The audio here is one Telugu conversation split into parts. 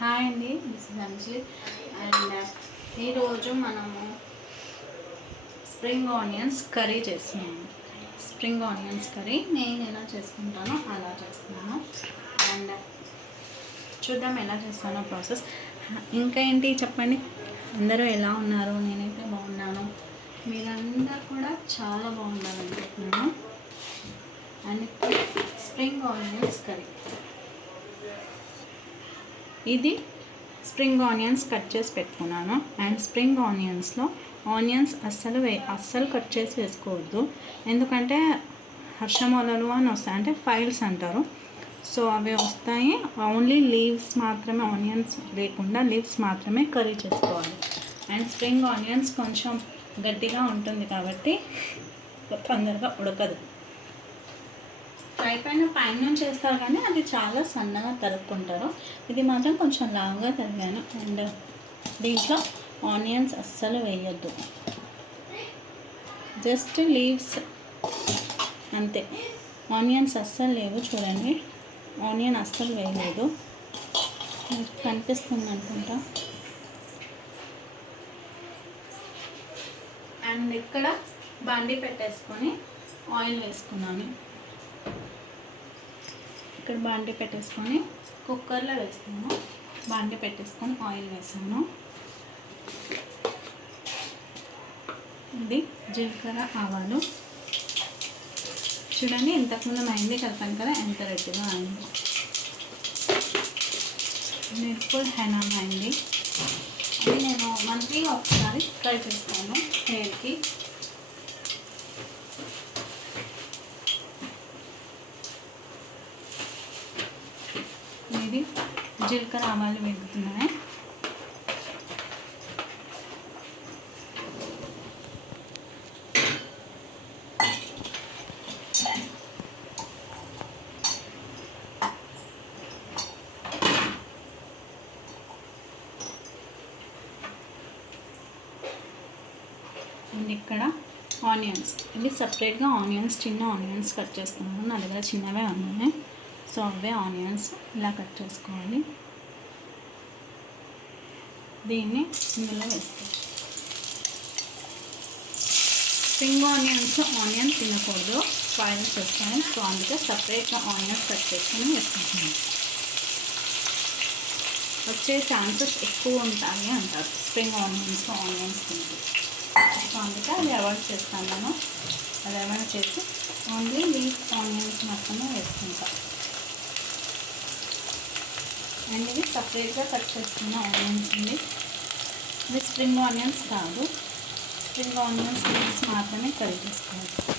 హాయ్ అండి, దిస్ ఇస్ అంజలి. అండ్ ఈరోజు మనము స్ప్రింగ్ ఆనియన్స్ కర్రీ చేస్తున్నాము. స్ప్రింగ్ ఆనియన్స్ కర్రీ నేను ఎలా చేసుకుంటానో అలా చేస్తున్నాను. అండ్ చూద్దాం ఎలా చేస్తానో ప్రాసెస్. ఇంకా ఏంటి చెప్పండి, అందరూ ఎలా ఉన్నారు? నేనైతే బాగున్నాను, మీరందరూ కూడా చాలా బాగుండాలనుకుంటున్నాను. అండ్ స్ప్రింగ్ ఆనియన్స్ కర్రీ, ఇది స్ప్రింగ్ ఆనియన్స్ కట్ చేసి పెట్టుకున్నాను. అండ్ స్ప్రింగ్ ఆనియన్స్లో ఆనియన్స్ అస్సలు కట్ చేసి వేసుకోవద్దు, ఎందుకంటే హర్షమూలలు అని వస్తాయి, అంటే ఫైల్స్ అంటారు. సో అవి వస్తాయి. ఓన్లీ లీవ్స్ మాత్రమే, ఆనియన్స్ లేకుండా లీవ్స్ మాత్రమే కర్రీ చేసుకోవాలి. అండ్ స్ప్రింగ్ ఆనియన్స్ కొంచెం గట్టిగా ఉంటుంది కాబట్టి తొందరగా ఉడకదు. ఫ్రై పైన నుంచి వేస్తారు కానీ అది చాలా సన్నగా తరుక్కుంటారు. ఇది మాత్రం కొంచెం లావుగా తరిగాను. అండ్ దీంట్లో ఆనియన్స్ అస్సలు వేయొద్దు, జస్ట్ లీవ్స్ అంతే. ఆనియన్స్ అస్సలు లేవు, చూడండి, ఆనియన్ అస్సలు వేయలేదు, కనిపిస్తుంది అనుకుంటా. అండ్ ఇక్కడ బండి పెట్టేసుకొని ఆయిల్ వేసుకున్నాను. ఇక్కడ బాండి పెట్టేసుకొని కుక్కర్లో వేస్తాను. బాండి పెట్టేసుకొని ఆయిల్ వేసాను. ఇది జీలకర్ర, ఆవాలు, చూడండి ఇంతకుముందు మైంది కలిపాను కదా, ఎంత రెడ్గా అయింది. మిర్పుల్ హెనా అయింది. అది నేను మంత్లీగా ఒకసారి ట్రై చేస్తాను హెయిర్కి. ఇది జీలకర్ర, ఆవాలు వేగుతున్నాయి. అండ్ ఇక్కడ ఆనియన్స్, ఇవి సపరేట్గా ఆనియన్స్, చిన్న ఆనియన్స్ కట్ చేసుకున్నాను. నా దగ్గర చిన్నవే ఉన్నాయి, సో అవే ఆనియన్స్ ఇలా కట్ చేసుకోవాలి. దీన్ని ఇందులో వేసుకోవచ్చు. స్ప్రింగ్ ఆనియన్ తినకూడదు, ఫైల్స్ వస్తాయి. సో అందుకే సపరేట్గా ఆనియన్స్ కట్ చేసుకొని వేసుకుంటున్నాను. వచ్చే ఛాన్సెస్ ఎక్కువ ఉంటాయి అంటారు స్ప్రింగ్ ఆనియన్స్ తింటే. సో అందుకే అది అవాయిడ్ చేస్తాను నేను. అది అవాయిడ్ చేసి ఓన్లీ లీఫ్ ఆనియన్స్ మాత్రమే వేసుకుంటాను. అండ్ ఇవి సపరేట్గా కట్ చేసుకున్న ఆనియన్స్ అండి. ఇది స్ప్రింగ్ ఆనియన్స్ కాదు, స్ప్రింగ్ ఆనియన్స్ లీవ్స్ మాత్రమే కర్రీ చేసుకోవాలి.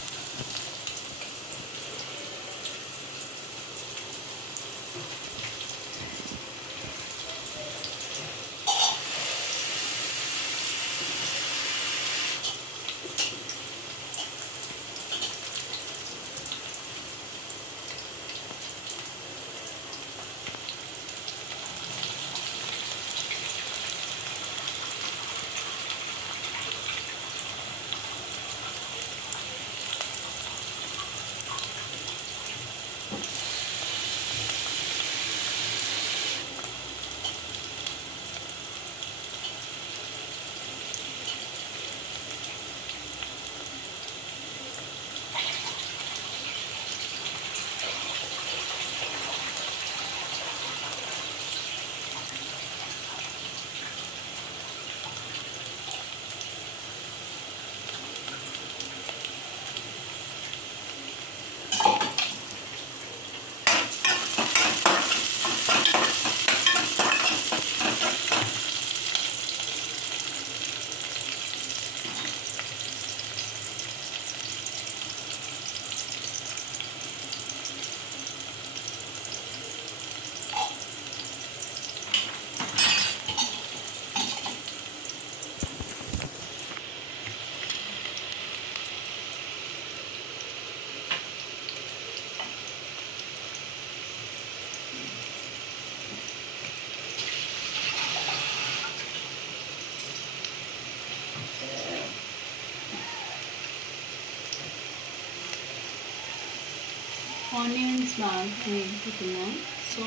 ఆనియన్స్ బాగా వేగుతున్నాయి. సో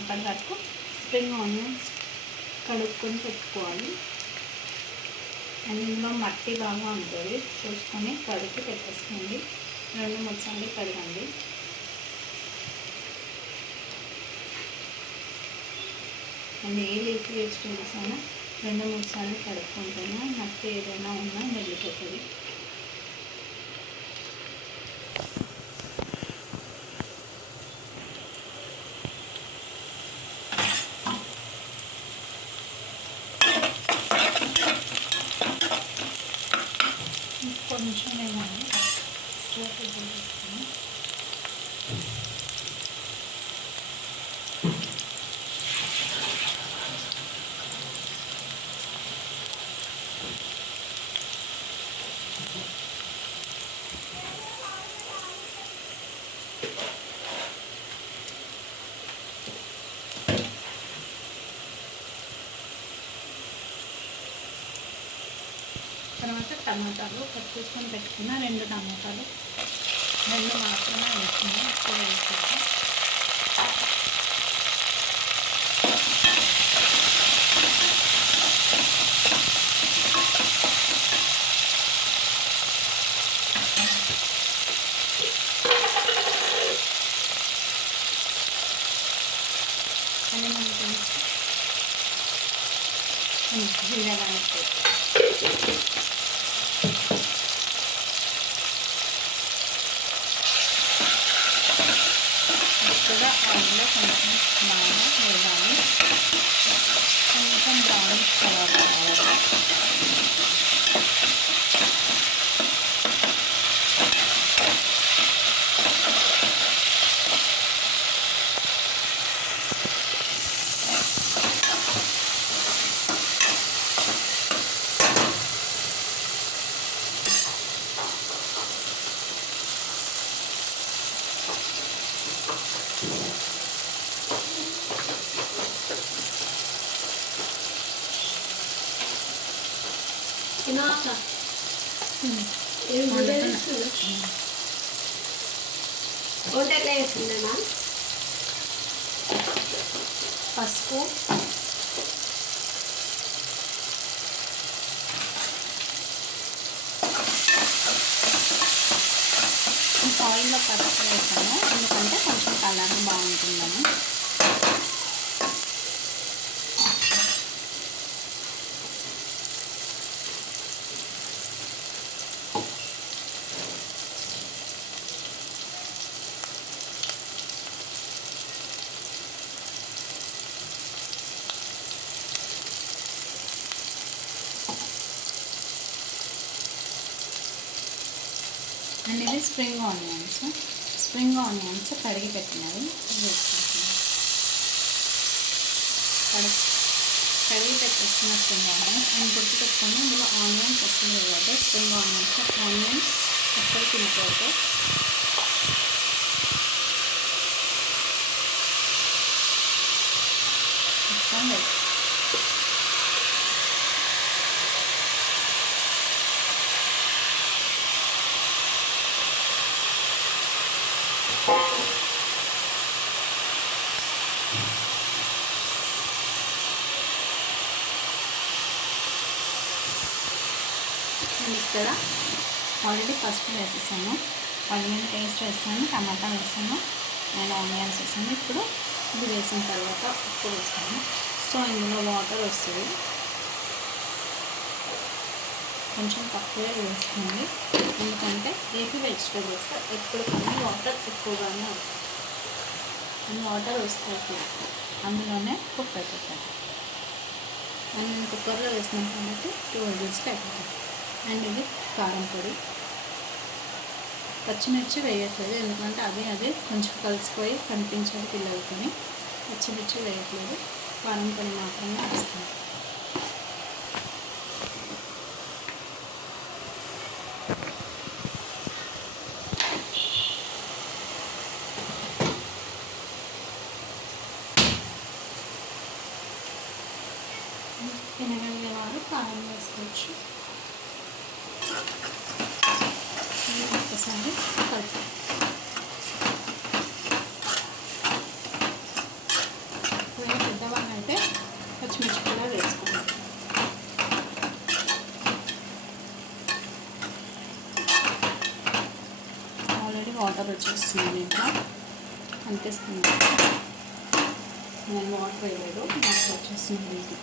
అప్పటి వరకు స్ప్రింగ్ ఆనియన్స్ కడుక్కొని పెట్టుకోవాలి. అండ్ ఇందులో మట్టి బాగా ఉంటుంది, చూసుకొని కడిగి పెట్టేసుకోండి. 2-3 సార్లు కడగండి. అండ్ ఏ లీఫీ వెజిటేబుల్స్ అయినా 2-3 సార్లు కడుక్కుంటేనే మట్టి ఏదైనా ఉన్నా వెళ్ళిపోతుంది. కొంచెం వేయాలి. తర్వాత టమాటాలు కట్ చేసుకొని పెట్టుకున్న 2 టమాటాలు, 2 మాత్రమే వేసుకున్నాం. ఎక్కువ వేసుకుంటాం. అని మనకి జీరా కూడా ఆయిల్లో కొంచెం బాగా వేయాలి. కొంచెం బ్రౌన్ కలర్ రావాలి. పసుపు, ఆయిల్లో పసుపు వేసాను ఎందుకంటే కొంచెం కలర్ బాగుంటుందని. అండ్ ఇది స్ప్రింగ్ ఆనియన్స్ కడిగి పెట్టినవి కడిగి పెట్టేసిన స్ప్రింగ్ ఆనియన్స్. అండ్ గుర్తు పెట్టుకుని ఇందులో ఆనియన్స్ అసలు వేయాలి. స్ప్రింగ్ ఆనియన్స్ అసలు తినకూడదు. మొత్తం వేసి ఇక్కడ ఆల్రెడీ పసుపు వేసేసాను, ఆనియన్ పేస్ట్ వేసాను, టమాటా వేసాను, అండ్ ఆనియన్స్ వేసాను. ఇప్పుడు ఇది వేసిన తర్వాత ఉప్పు వేస్తాను. సో ఇందులో వాటర్ వస్తుంది, కొంచెం తక్కువే వేసుకోండి. ఎందుకంటే ఏపీ వెజిటేబుల్స్ ఎప్పుడు కానీ వాటర్ ఎక్కువగానే వస్తాయి. అండ్ వాటర్ వస్తాయి అందులోనే కుక్ అయిపోతాయి. అండ్ నేను కుక్కర్లో వేసినాం కాబట్టి 2 విజిల్స్కి అయిపోతాయి. అండ్ ఇది కారం పొడి, పచ్చిమిర్చి వేయట్లేదు ఎందుకంటే అదే కొంచెం కలిసిపోయి కనిపించేది పిల్లలకి. పచ్చిమిర్చి వేయట్లేదు, కారం పొడి మాత్రమే వేస్తాను. తినగలిగే వారు కారం వేసుకోవచ్చు. ఒకసారి కలిపి పెద్దవాళ్ళు వాటర్ వచ్చేస్తుంది దీంట్లో అనిపిస్తుంది. నేను వాటర్ వేయలేదు, వాటర్ వచ్చేస్తుంది దీంట్లో.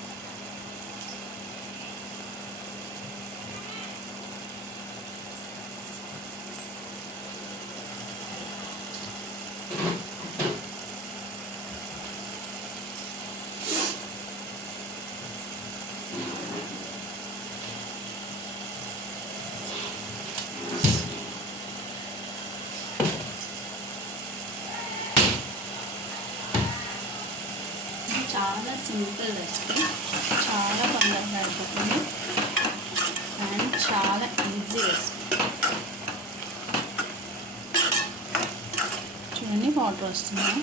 చాలా సింపుల్ రెసిపీ, చాలా తొందరగా అయిపోతుంది అండ్ చాలా ఈజీ రెసిపీ. చూడండి వాటర్ వస్తున్నాయి.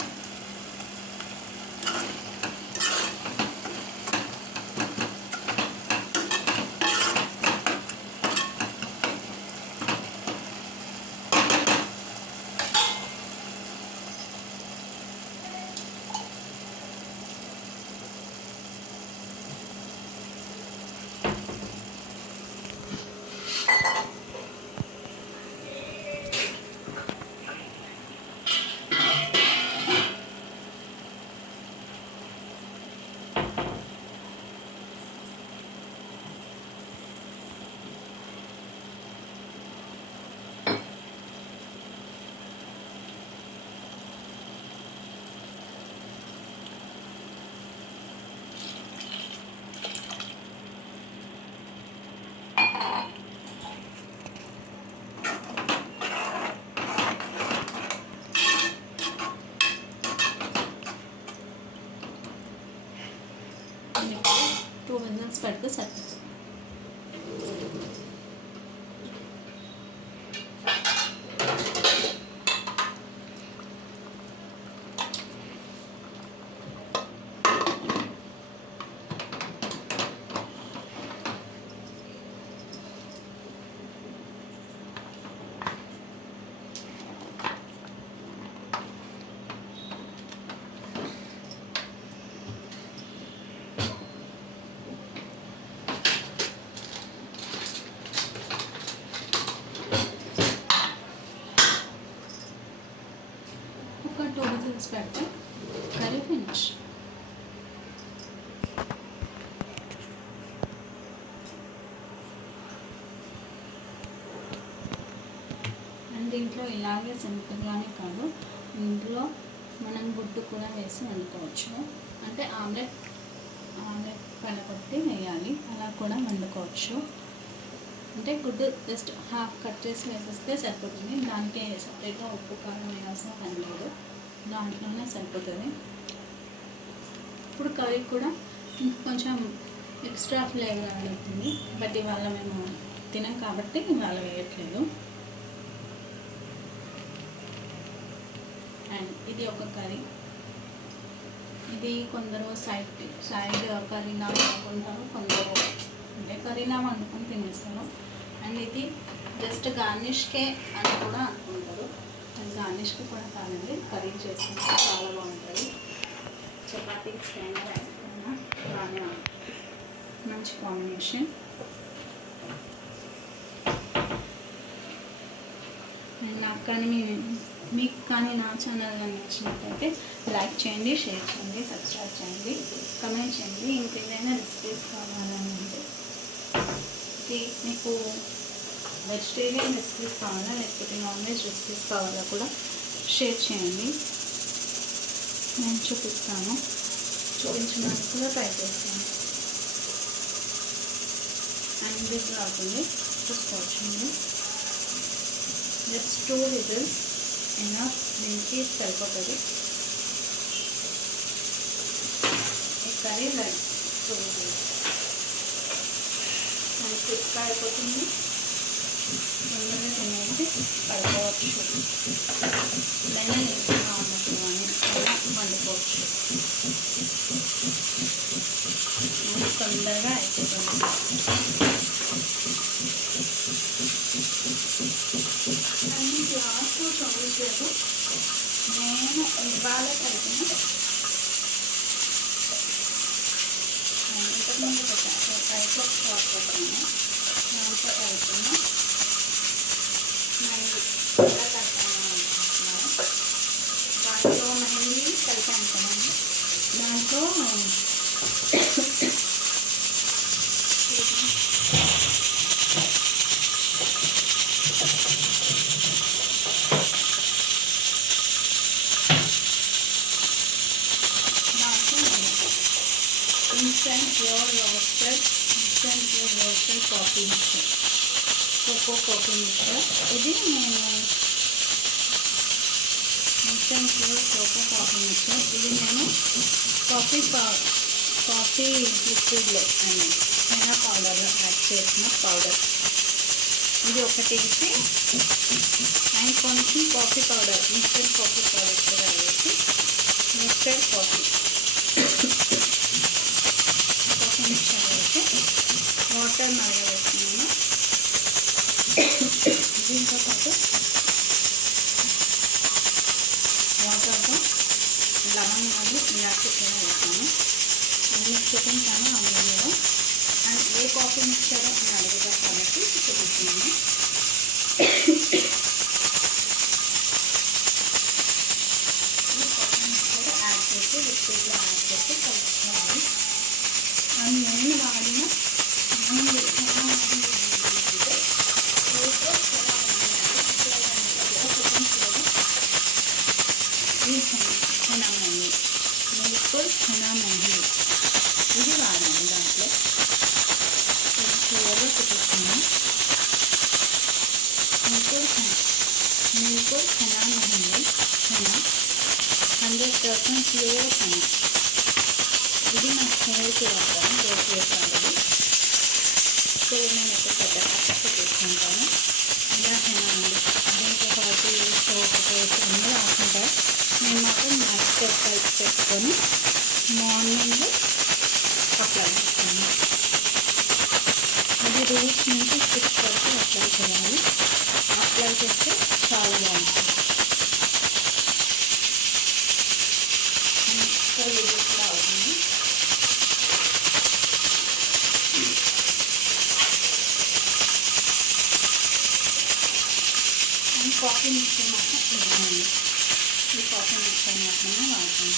టూ విజిల్స్ పెడితే సరిపోతుంది. ఒక 2 విజిల్స్ పెడితే కర్రీ ఫినిష్. అండ్ దీంట్లో ఇలాగే సింపుల్గానే కాదు, ఇంట్లో మనం గుడ్డు కూడా వేసి వండుకోవచ్చు. అంటే ఆమ్లెట్ పలకొట్టి వేయాలి, అలా కూడా వండుకోవచ్చు. అంటే గుడ్డు జస్ట్ హాఫ్ కట్ చేసి వేసేస్తే సరిపోతుంది. దానికి సపరేట్గా ఉప్పు కారం వేయాల్సిన పని లేదు, దాంట్లోనే సరిపోతుంది. ఇప్పుడు కర్రీ కూడా కొంచెం ఎక్స్ట్రా ఫ్లేవర్ అవుతుంది, బట్ ఇవాళ మేము తినం కాబట్టి ఇవాళ వేయట్లేదు. అండ్ ఇది ఒక కర్రీ, ఇది కొందరు సైడ్ కర్రీలా వండుకుంటారు, కొందరు అంటే కర్రీలా వండుకొని తినేస్తారు. అండ్ ఇది జస్ట్ గార్నిష్కే అని కూడా అనుకుంటారు, అండ్ గార్నిష్కి కూడా కాదండి, కర్రీ చేసుకుంటే చాలా బాగుంటుంది. చపాతీ స్టైన్ రైస్ కన్నా బాగానే మంచి కాంబినేషన్. అండ్ నాకు కానీ మీకు కానీ నా ఛానల్ నచ్చినట్టయితే లైక్ చేయండి, షేర్ చేయండి, సబ్స్క్రైబ్ చేయండి, కమెంట్ చేయండి. ఇంకేదైనా రెసిపీస్ కావాలని అంటే ఇది మీకు వెజిటేరియన్ రెసిపీస్ కావాలా లేకపోతే నాన్ వెజ్ రెసిపీస్ కావాలా కూడా షేర్ చేయండి, నేను చూపించడానికి కూడా ట్రై చేస్తాను. అండ్ ఇది కాకుండా చూసుకోవచ్చు మీరు. జస్ట్ 2 విజిల్స్ ఎనఫ్, దీనికి సరిపోతుంది. ఈ కర్రీ లైక్ 2 విజిల్స్ అండ్ క్విక్గా అయిపోతుంది, తొందరగా తినేసి పడుకోవచ్చు. లేదా నీట్గా ఉన్నప్పుడు కానీ అలా వండుకోవచ్చు, తొందరగా అయిపోతుంది. అన్ని గ్లాసు చూడలేదు, నేను ఇవాళ కలిపిన ఇంతకుముందు పెట్టాను రైస్లో స్టాక్ పెట్టాను, దాంట్లో కలిపిన 9 ఇలా కట్టాను. Instant pure roasted coffee mixture, cocoa coffee mixture. ఇది నేను instant pure cocoa coffee mixture. ఇది నేను కాఫీ లిక్విడ్లో హెనా పౌడర్లో యాడ్ చేసిన పౌడర్. ఇది ఒకటి వేసి అండ్ కొంచెం coffee powder, instant coffee powder కూడా వేసి రోస్టెడ్ కాఫీ మిక్చర్ వేసి వాటర్ మరగబెట్టుకున్నాను. దీంతో పాటు వాటర్తో లవంగాలు ఇలాచి కూడా వేసాను. అన్ని చూపించాను ఆ వీడియోలో. అండ్ ఏ కాఫీ మిక్చర్ అని అడుగుతారు కాబట్టి చూపిస్తున్నాను. ఈ కాఫీ మిక్చర్ యాడ్ చేసి లిక్విడ్లో యాడ్ చేసి కలుపుకోవాలి. అండ్ నేను వాడిన హెనా మెహందీ ఇది వాడాను. దాంట్లో క్లియర్గా చూపిస్తున్నాను. మీకు henna mehndi, henna 100% pure henna. ఇది నా హెయిర్కి వాడతాను, డేట్ వేసాను. సో నేను ఒక పెద్ద కప్పు తీసుకుంటాను. ఇలా హెనా ఉంది. దీంట్లో పాటు సోప్ పేస్ట్ అన్నీ రాసుకుంటారు. నేను మాత్రం మాస్టర్ టైప్ పెట్టుకొని మార్నింగ్ అప్లై చేస్తాను. ఇది రూట్స్ నుంచి స్టిక్స్ వరకు అప్లై చేయాలి. అప్లై చేస్తే చాలా బాగుంటుంది. ఇది కూడా అవుతుంది. అండ్ కాఫీ మిక్చర్ మాత్రం ఇవ్వండి. ఈ కాఫీ మిక్చర్ మాత్రమే వాడతాను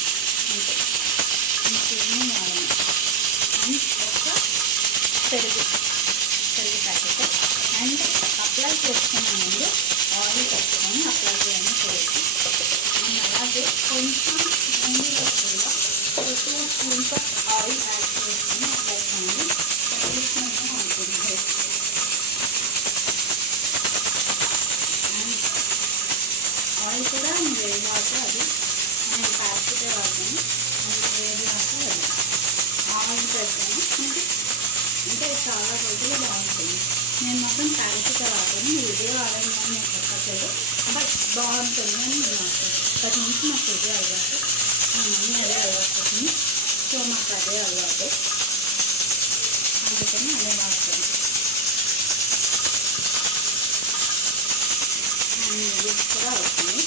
అంతే, ఇంకేమీ వాడను. అండ్ ఒక పెరుగు ప్యాకెట్. అండ్ అప్లై చేసుకునే ముందు ఆయిల్ పెట్టుకొని అప్లై చేయడం చేసి, అండ్ అలాగే కొంచెం నెయ్యిలో కూడా 2 స్పూన్స్ ఆఫ్ ఆయిల్ యాడ్ చేసుకొని అప్లై చేయండి. ట్రెడిషనల్గా ఉంటుంది. అండ్ ఆయిల్ కూడా వేడిగాక అది నేను ప్యాకెట్ వాడతాను. అండ్ వేడిగాక అది ఆయిల్ పెడతాను. అంటే చాలా రోజులు బాగుంటుంది. నేను మాత్రం ప్యాకెట్ వాడతాను. వీడియో వాడని అని నేను చెప్పట్లేదు, బట్ బాగుంటుంది అని నేను మాట్లాడతాను. అక్కడి నుంచి మాకు ఇదే అలవాటు. మా మమ్మీ అదే అలవాటు అవుతుంది. సో మాకు అదే అలవాటు, అందుకని అదే వాడతాను. అండ్ ఇది కూడా అవుతుంది.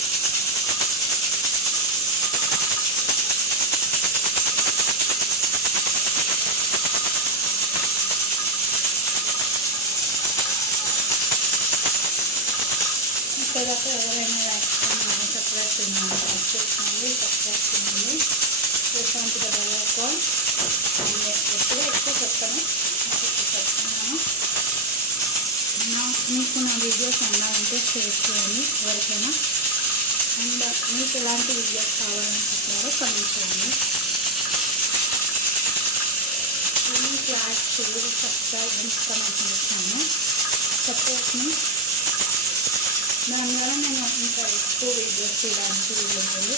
ఇప్పటిదాకా ఎవరైనా సబ్స్క్రైబ్ చేయండి. ప్రశాంతిగా డెవలప్. ఎప్పుడూ ఎక్కువ చెప్తాను, చెప్తున్నాను. మీకు నా వీడియోస్ అన్నారంటే షేర్ చేయండి ఎవరికైనా. అండ్ మీకు ఎలాంటి వీడియోస్ కావాలనుకుంటున్నారో కమెంట్ చేయండి. Please like, share, subscribe and comment చేస్తాను. సపోర్ట్ని దానివల్ల నేను ఇంకా ఎక్కువ వీడియోస్ చేయడానికి వీలుంటుంది.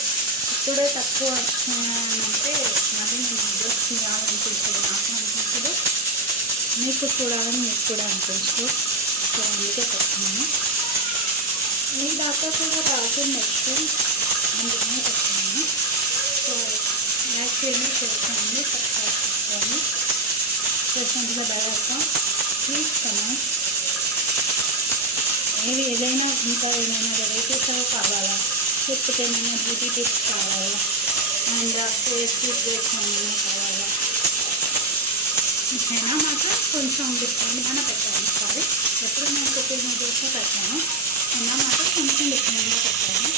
ఇప్పుడే తక్కువ వచ్చినాయంటే మళ్ళీ నేను వీడియోస్ చేయాలనిపించదు, నాకు అనిపించదు, మీకు చూడాలని మీకు కూడా అనిపించదు. సో అందుకే చెప్తున్నాను. మీ దాకా కూడా రాకుండా అందుకనే చెప్తున్నాను. సో లైక్ చేయండి, షేర్ చేయండి, సబ్స్క్రైబ్ చేసుకోండి. ప్రశాంతిగా డెవలప్. Please comment. ఏదైనా ఇంకా ఏమైనా వెరైటీస్ కావాలా, లేకపోతే ఏమైనా బ్యూటీ టిప్స్ కావాలా, అండ్ ఫేస్ ట్రీట్మెంట్స్ ఏమైనా కావాలా, హెనా మాత్రం కొంచెం డిఫరెంట్గానే పెట్టాను. సారీ, ఎప్పుడు నేను కుకింగ్ వీడియోస్లో పెట్టాను. హెనా మాత్రం కొంచెం డిఫరెంట్గా పెట్టాను.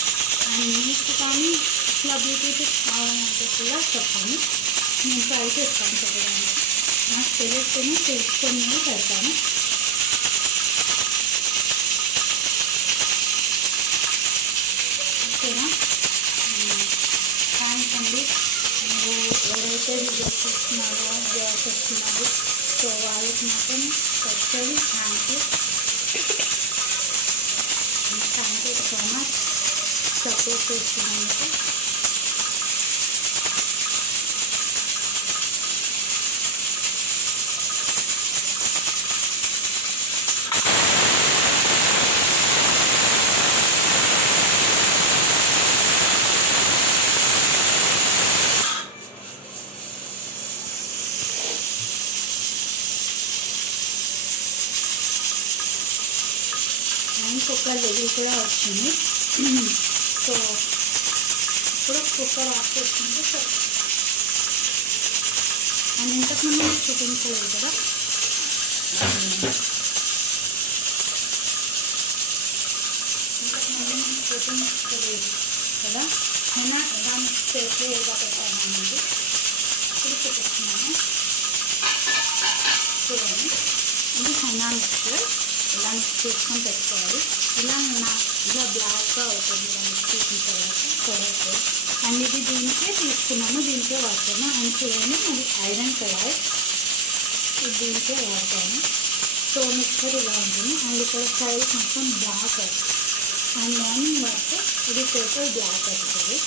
అండ్ మీకు కానీ ఇట్లా బ్యూటీ టిప్స్ కావాలంటే కూడా చెప్పండి, నేను ట్రై చేస్తాను పెట్టడానికి. నాకు తెలిస్తేనే తెలుసుకొని పెడతాను. ఓకేనా? థ్యాంక్స్ అండి. మీరు ఎవరైతే వీడియోస్ చూస్తున్నారు, వ్యూవర్స్ వస్తున్నారు. సో వాళ్ళకి మాత్రం special thank you so much support చేస్తున్నందుకు. అండ్ కుక్కర్ వెజిల్ కూడా వచ్చింది. సో ఇప్పుడు కుక్కర్ ఆఫ్ చేసుకుంటే సరే. అండ్ ఇంతకుముందు మీకు చూపించలేదు కదా, ఇంతకుముందు మీకు చూపించలేదు కదా హెనా ఎలా మిక్స్ చేసి ఎలా పెట్టామనేది ఇప్పుడు చూపిస్తున్నాను. చూడండి, ఇది హెనా మిక్సర్. ఇలా మిక్స్ చేసుకొని పెట్టుకోవాలి. ఇలా బ్లాక్గా అవుతుంది ఇలా మిక్స్ చేసిన తర్వాత. అండ్ ఇది దీనికే తీసుకున్నాను, దీనికే వాడతాను. అండ్ చూడండి, అది ఐరన్ కడాయి, ఇది దీనికే వాడతాను. సో మిక్సర్ ఇలా ఉంటుంది. అండ్ ఇక్కడ సైజ్ మొత్తం బ్లాక్ అవుతుంది. అండ్ మార్నింగ్ వాడితే ఇది టోటల్ బ్లాక్ అవుతుంది.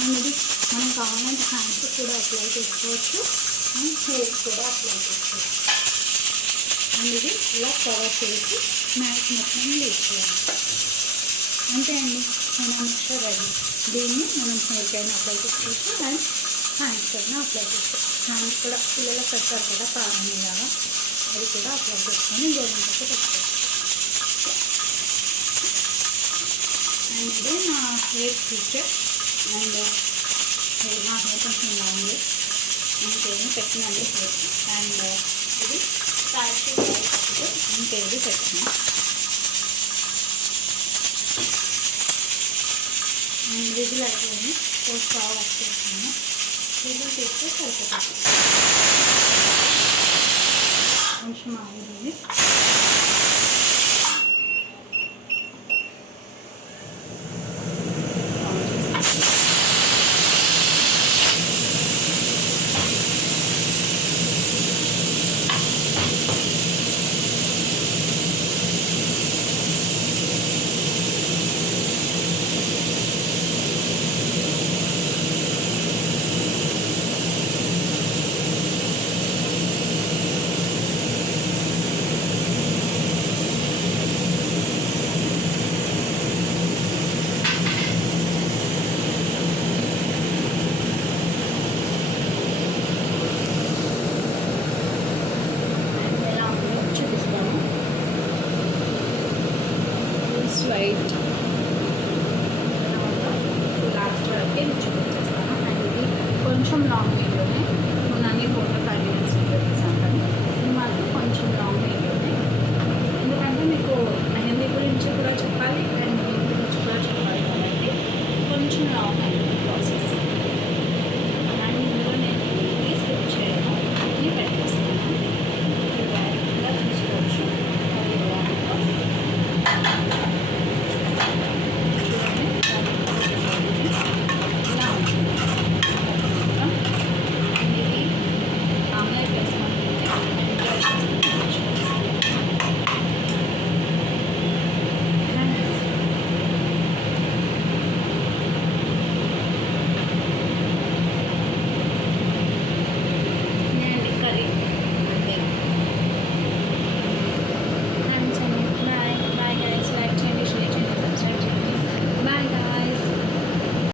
అండ్ ఇది మనం కావాలంటే హ్యాండ్స్ కూడా అప్లై చేసుకోవచ్చు అండ్ హెయిర్ కూడా అప్లై చేసుకోవచ్చు. అండ్ ఇది ఇలా కవర్ చేసి మ్యాట్ మొత్తం తీసుకోవాలి. అంతే అండి, హెనా మిక్సర్ రెడీ. దీన్ని మనం హెయిర్కి అయినా అప్లై చేసుకోవచ్చు అండ్ హ్యాండ్స్కి అయినా అప్లై చేసుకోవచ్చు. హ్యాండ్స్ కూడా పిల్లలకు పెడతారు కదా పాలనీలాగా, అది కూడా అప్లై చేసుకొని గోరింటకు పెట్టుకోవచ్చు. అండ్ ఇదే నా హెయిర్ ఫీచర్. అండ్ నా హెయిర్ కొంచెం లాంగ్ ఇంకేమి పెట్టినండి హెయిర్. అండ్ ఇది ప్యాకెట్ ఇంకేది పెట్టినా. విజిల్ అయిపోయింది. సో స్టవ్ ఆఫ్ చేస్తాను. విజిల్ తీస్తే సరిపోతుంది.